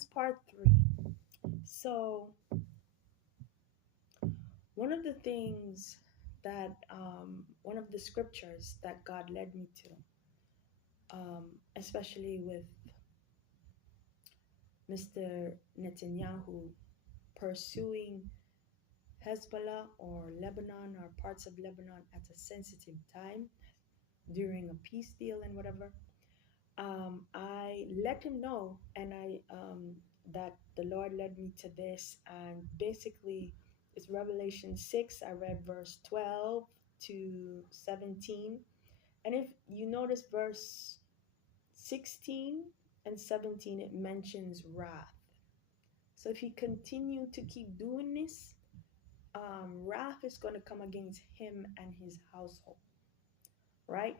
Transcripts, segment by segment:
is part three. So, one of the things that, one of the scriptures that God led me to, especially with Mr. Netanyahu pursuing Hezbollah or Lebanon or parts of Lebanon at a sensitive time during a peace deal and whatever, I let him know, and that the Lord led me to this, and basically it's Revelation 6. I read verse 12 to 17, and if you notice verse 16 and 17, it mentions wrath. So if he continue to keep doing this, wrath is going to come against him and his household, right?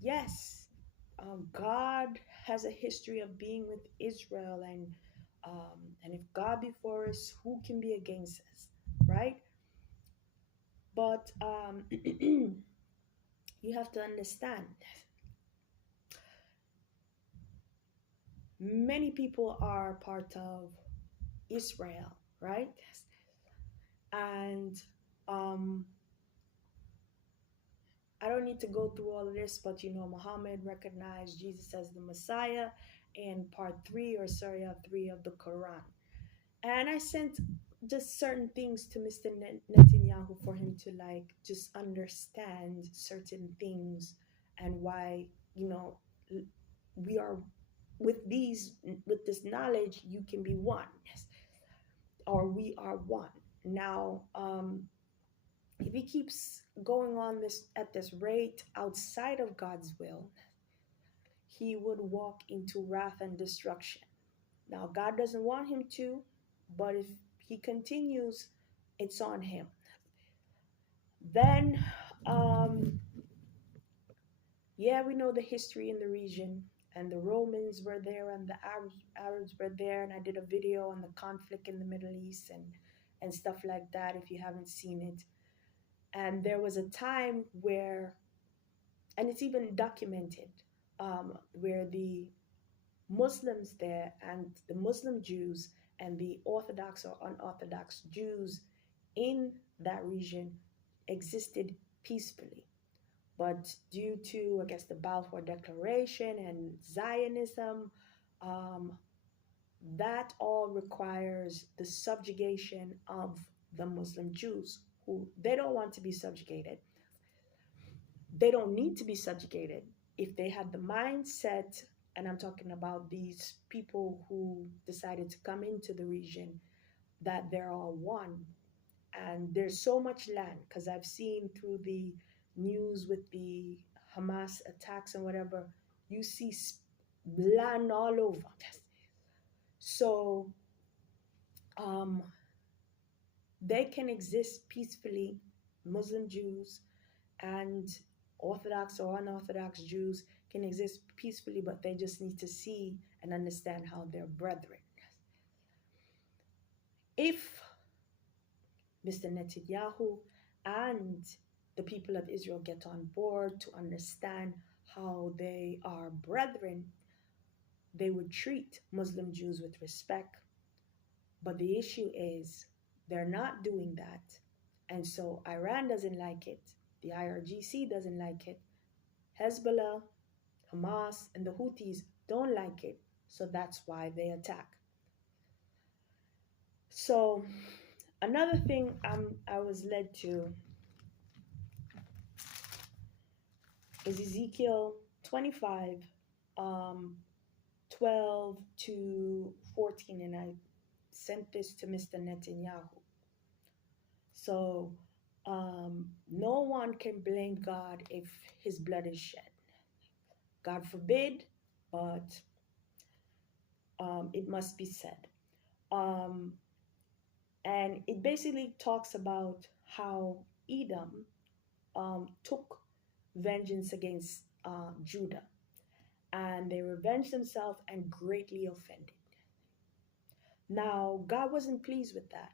Yes, God has a history of being with Israel, and if God be for us, who can be against us, right? But you have to understand, many people are part of Israel, right? And um, I don't need to go through all of this, but Muhammad recognized Jesus as the Messiah in part three, or Surah 3 of the Quran. And I sent just certain things to Mr. Netanyahu for him to like just understand certain things, and why, we are with this knowledge, you can be one, or we are one. Now, if he keeps going on this at this rate outside of God's will, he would walk into wrath and destruction. Now, God doesn't want him to, but if he continues, it's on him. Then, yeah, we know the history in the region, and the Romans were there, and the Arabs were there, and I did a video on the conflict in the Middle East and stuff like that. If you haven't seen it, and there was a time where, and it's even documented, where the Muslims there and the Muslim Jews and the Orthodox or unorthodox Jews in that region existed peacefully. But due to, I guess, the Balfour Declaration and Zionism, um, that all requires the subjugation of the Muslim Jews, who they don't want to be subjugated. They don't need to be subjugated. If they had the mindset, and I'm talking about these people who decided to come into the region, that they're all one, and there's so much land, because I've seen through the news with the Hamas attacks and whatever, you see land all over. So um, they can exist peacefully, Muslim Jews and Orthodox or unorthodox Jews can exist peacefully, but they just need to see and understand how they're brethren. If Mr. Netanyahu and the people of Israel get on board to understand how they are brethren, they would treat Muslim Jews with respect. But the issue is they're not doing that. And so Iran doesn't like it. The IRGC doesn't like it. Hezbollah, Hamas, and the Houthis don't like it. So that's why they attack. So another thing I was led to is Ezekiel 25, um, 12 to 14, and I sent this to Mr. Netanyahu. So no one can blame God if his blood is shed. God forbid, but it must be said. Um, and it basically talks about how Edom took vengeance against Judah, and they revenged themselves and greatly offended. Now, God wasn't pleased with that.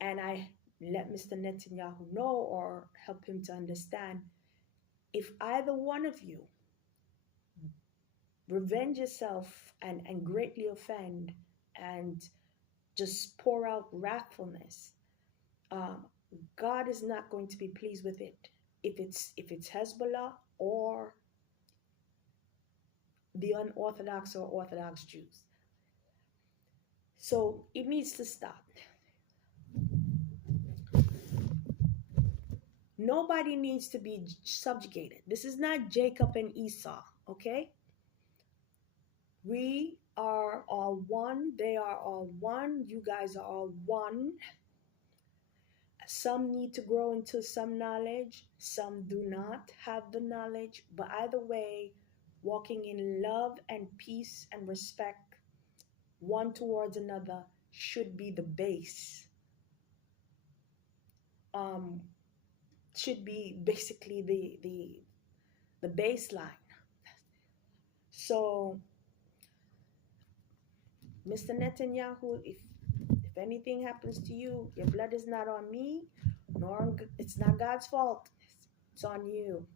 And I let Mr. Netanyahu know, or help him to understand, if either one of you revenge yourself and greatly offend and just pour out wrathfulness, um, God is not going to be pleased with it. If it's Hezbollah or the unorthodox or Orthodox Jews. So it needs to stop. Nobody needs to be subjugated. This is not Jacob and Esau, okay? We are all one. They are all one. You guys are all one. Some need to grow into some knowledge. Some do not have the knowledge. But either way, walking in love and peace and respect one towards another should be the base. Um, should be basically the baseline. So, Mr. Netanyahu, if anything happens to you, your blood is not on me, nor it's not God's fault. It's on you.